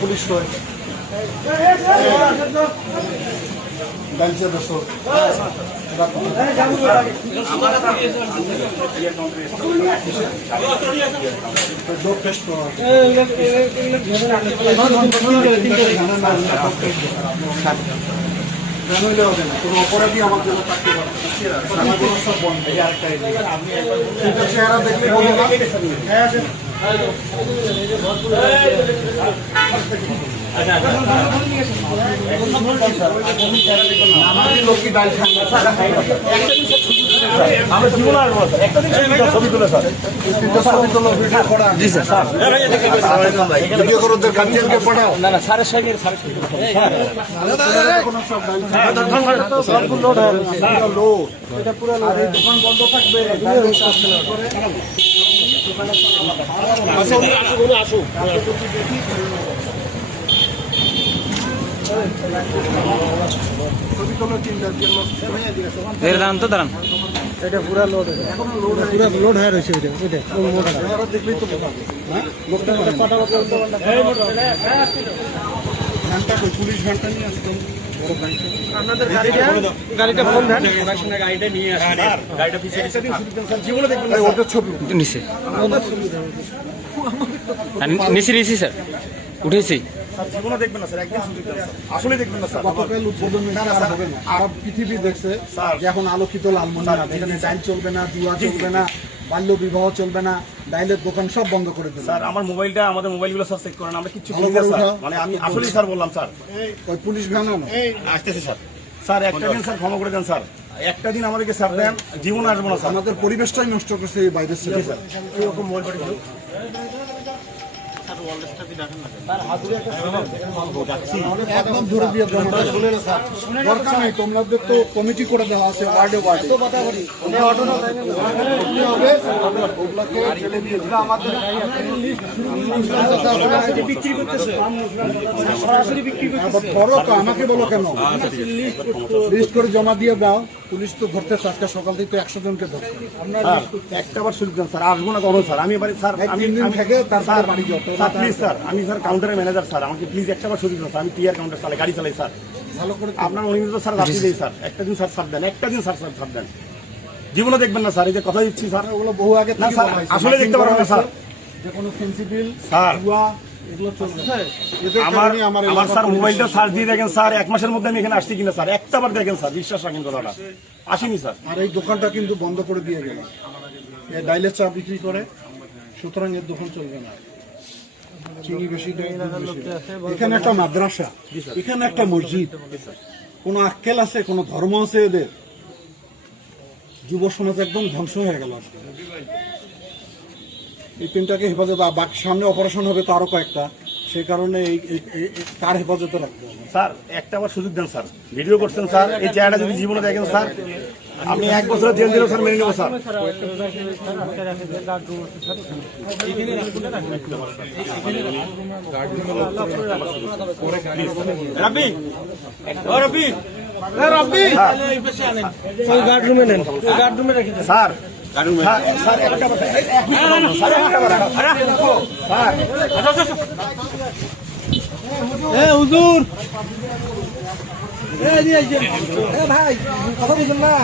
police কোনো অপরাধী আমার জন্য থাকতে পারে সব বন্ধ চেহারা দেখলে লক্ষ্মী ডাল আমরা জীবন একটা ছবি তুলে ভিডিও করো গার্জিয়ানকে পড়াও না না সাড়ে সঙ্গে লোড এটা পুরো দোকান বন্ধ থাকবে দাঁড়ান তো দাঁড়ান এটা পুরা লোড পুরা লোড হয়ে রয়েছে দেখলেই তো ঘন্টা পুলিশ ঘন্টা নিয়ে আসতাম আপনাদের গাড়িটা ফোন দেন গাড়িটা নিয়ে আসেন গাড়িটা পিছিয়ে জীবনে দেখবেন ওদের ছবি নিচে নিচে স্যার উঠেছি জীবনে দেখবেন না স্যার একদম আসলে দেখবেন না স্যার গতকাল উদ্বোধন হবে না আর পৃথিবী দেখছে যে এখন আলোকিত লালমনিরহাট এখানে ডাইল চলবে না জুয়া চলবে না বাল্য বিবাহ চলবে না ডাইলের দোকান সব বন্ধ করে দেবে স্যার আমার মোবাইলটা আমাদের মোবাইলগুলো সব চেক করেন আমরা কিছু মানে আমি আসলে স্যার বললাম স্যার ওই পুলিশ ভ্যান আসতেছে স্যার স্যার একটা দিন স্যার ক্ষমা করে দেন স্যার একটা দিন আমাদেরকে স্যার দেন জীবন আসবো না স্যার আমাদের পরিবেশটাই নষ্ট করছে এই বাইরের ছেলে স্যার এইরকম মোবাইল পাঠিয়ে একদম ধরে দিয়ে দরকার নেই তোমাদের তো কমিটি করে দেওয়া আছে ওয়ার্ডে ওয়ার্ডে আমাকে বলো কেন লিস্ট করে জমা দিয়ে দাও পুলিশ তো ধরতে আজকে সকাল থেকে 100 জনকে ধরছে একটা বার সুযোগ দেন স্যার আসবো না করো স্যার আমি এবারে স্যার আমি থেকে তারপর বাড়ি যাও প্লিজ স্যার আমি স্যার কাউন্টারের ম্যানেজার স্যার আমাকে প্লিজ একটা বার সুযোগ দেন স্যার আমি টিআর কাউন্টার চালাই গাড়ি চালাই স্যার ভালো করে আপনার অনিয়মিত স্যার রাখি দেই স্যার একটা দিন স্যার ছাড় দেন একটা দিন স্যার ছাড় দেন জীবনে দেখবেন না স্যার এই যে কথা দিচ্ছি স্যার ওগুলো বহু আগে না স্যার আসলে দেখতে পারবেন না স্যার যে কোনো ফেন্সিবিল স্যার এগুলো চলছে আমার স্যার মোবাইলটা চার্জ দিয়ে দেখেন স্যার 1 মাসের মধ্যে আমি এখানে আসছি কিনা স্যার একটা বার দেখেন স্যার বিশ্বাস রাখেন কথাটা আসেনি স্যার আর এই দোকানটা কিন্তু বন্ধ করে দিয়ে গেল ডাইলের চা বিক্রি করে সুতরাং এর দোকান চলবে না চিনি বেশি এখানে একটা মাদ্রাসা এখানে একটা মসজিদ কোন আক্কেল আছে কোন ধর্ম আছে এদের যুব সমাজ একদম ধ্বংস হয়ে গেল এই তিনটাকে হেফাজত বাকি সামনে অপারেশন হবে তো আরো কয়েকটা সেই কারণে তার হেফাজতে রাখতে হবে স্যার একটা আবার সুযোগ দেন স্যার ভিডিও করছেন স্যার এই জায়গাটা যদি জীবনে দেখেন স্যার আপনি 1 বছরের জেল দিলেও স্যার মেনে নেবো স্যার রাব্বি ও রাব্বি রাব্বি গার্ড রুমে নেন গার্ড রুমে রেখে দেন স্যার স্যার একটা কথা স্যার একটা কথা স্যার হুজুর ভাই কথা বলছেন না